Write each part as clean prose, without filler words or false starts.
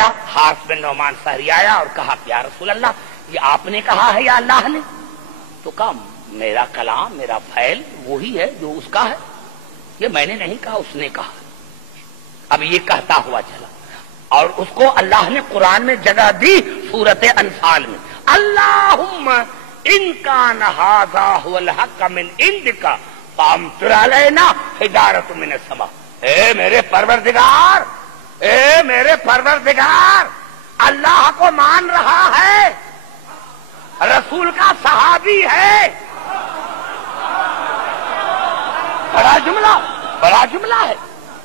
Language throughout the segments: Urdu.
آیا حارث بن نعمان فہری آیا اور کہا کہ یا رسول اللہ یہ آپ نے کہا ہے یا اللہ نے؟ تو کہا میرا کلام میرا فعل وہی ہے جو اس کا ہے، یہ میں نے نہیں کہا اس نے کہا۔ اب یہ کہتا ہوا چلا اور اس کو اللہ نے قرآن میں جگہ دی سورۃ انفال میں، اللہم ان کان ھذا ھو الحق من عندک فامطر علینا حجارۃ من السماء۔ اے میرے پروردگار، اے میرے پروردگار، اللہ کو مان رہا ہے، رسول کا صحابی ہے، بڑا جملہ ہے۔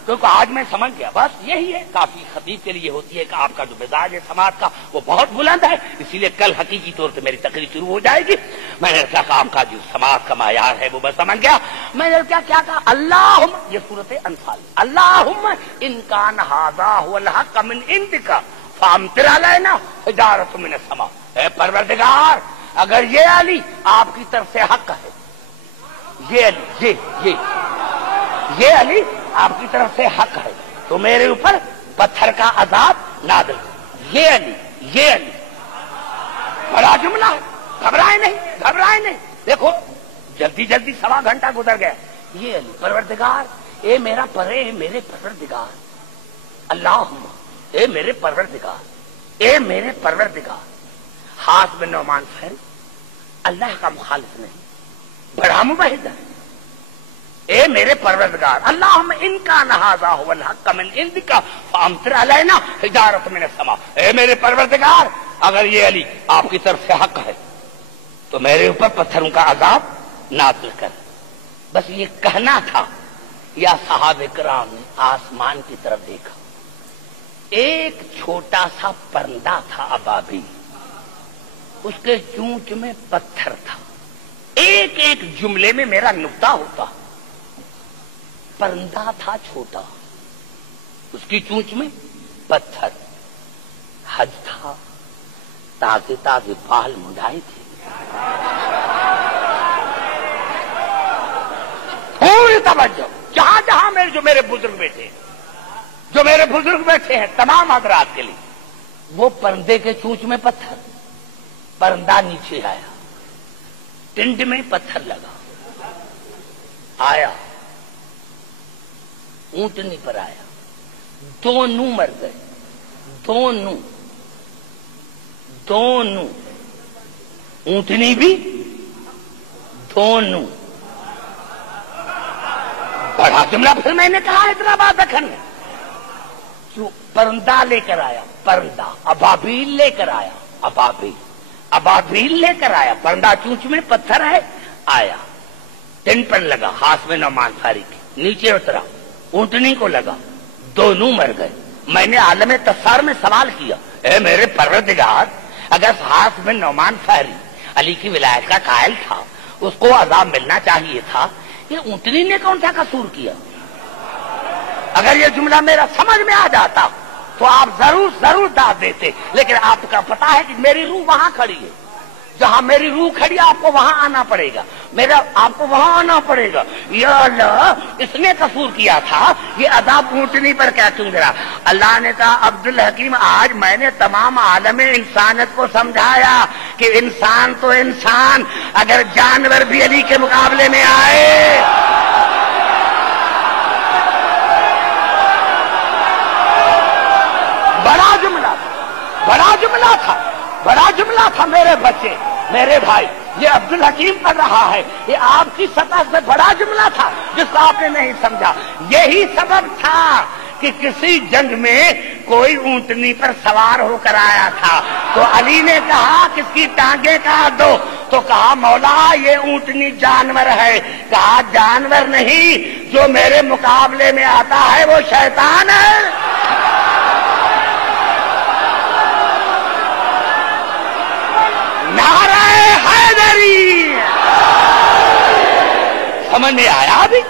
کیونکہ آج میں سمجھ گیا بس یہی ہے، کافی خطیب کے لیے ہوتی ہے کہ آپ کا جو مزاج ہے سماعت کا وہ بہت بلند ہے، اسی لیے کل حقیقی طور سے میری تقریر شروع ہو جائے گی۔ میں نے کیا کہا آپ کا جو سماعت کا معیار ہے وہ میں سمجھ گیا۔ میں نے کیا کہا اللہم، یہ سورۃ انفال، اللہم ان کان ھذا ھو الحق من عندک فامطر علینا حجارۃ من السماء۔ اے پروردگار اگر یہ علی آپ کی طرف سے حق ہے، یہ علی یہ علی آپ کی طرف سے حق ہے تو میرے اوپر پتھر کا عذاب نازل کرو۔ یہ علی بڑا جملہ ہے، گھبرائے نہیں۔ دیکھو جلدی جلدی سوا گھنٹہ گزر گیا۔ یہ علی پروردگار، اے میرے پروردگار، اللہم اے میرے پروردگار۔ حارث بن نعمان فہری اللہ کا مخالف نہیں، بڑا مباحث ہے۔ اے میرے پروردگار، اللہم ان کان ھذا ھو الحق من عندک فامطر علینا حجارۃ من السماء۔ اے میرے پروردگار اگر یہ علی آپ کی طرف سے حق ہے تو میرے اوپر پتھروں کا عذاب نازل کر۔ بس یہ کہنا تھا، یا صحابہ کرام نے آسمان کی طرف دیکھا، ایک چھوٹا سا پرندہ تھا ابابیل، اس کے چونچ میں پتھر تھا۔ ایک ایک جملے میں میرا نقطہ ہوتا، پرندہ تھا چھوٹا، اس کی چونچ میں پتھر، حج تھا، تازے تازے بال منڈائے تھے، پوری توجہ جہاں جہاں میرے بزرگ بیٹھے ہیں تمام حضرات کے لیے، وہ پرندے کے چونچ میں پتھر، پرندہ نیچے آیا، ٹنڈ میں پتھر لگا، آیا اونٹنی پر آیا، دونوں مر گئے، دونوں اونٹنی بھی، دونوں۔ بڑا جملہ پھر میں نے کہا اتنا بات رکھن ہے، جو پرندہ لے کر آیا، پرندہ ابابیل لے کر آیا، ابابیل لے کر آیا، پرندہ چونچ میں پتھر ہے، آیا ٹن پر لگا، حارث بن نعمان فہری کے نیچے اترا، اونٹنی کو لگا، دونوں مر گئے۔ میں نے عالم تسار میں سوال کیا، اے میرے پروردگار اگر حارث بن نعمان فہری علی کی ولایت کا قائل تھا، اس کو عذاب ملنا چاہیے تھا، یہ اونٹنی نے کون سا قصور کیا؟ اگر یہ جملہ میرا سمجھ میں آ جاتا تو آپ ضرور داد دیتے، لیکن آپ کا پتا ہے کہ میری روح وہاں کھڑی ہے، جہاں میری روح کھڑی آپ کو وہاں آنا پڑے گا، آپ کو وہاں آنا پڑے گا۔ یا اللہ اس نے قصور کیا تھا، یہ عذاب اونٹنی پر کیا کیوں گرا؟ اللہ نے کہا عبدالحکیم آج میں نے تمام عالم انسانیت کو سمجھایا کہ انسان تو انسان، اگر جانور بھی علی کے مقابلے میں آئے بڑا جملہ تھا میرے بچے، میرے بھائی، یہ عبدالحکیم پڑھ رہا ہے، یہ آپ کی سطح سے بڑا جملہ تھا جس کو آپ نے نہیں سمجھا۔ یہی سبب تھا کہ کسی جنگ میں کوئی اونٹنی پر سوار ہو کر آیا تھا تو علی نے کہا کس کی ٹانگیں کاٹ دو، تو کہا مولا یہ اونٹنی جانور ہے، کہا جانور نہیں، جو میرے مقابلے میں آتا ہے وہ شیطان ہے۔ نعرہ حیدری، سمجھ میں آیا ابھی؟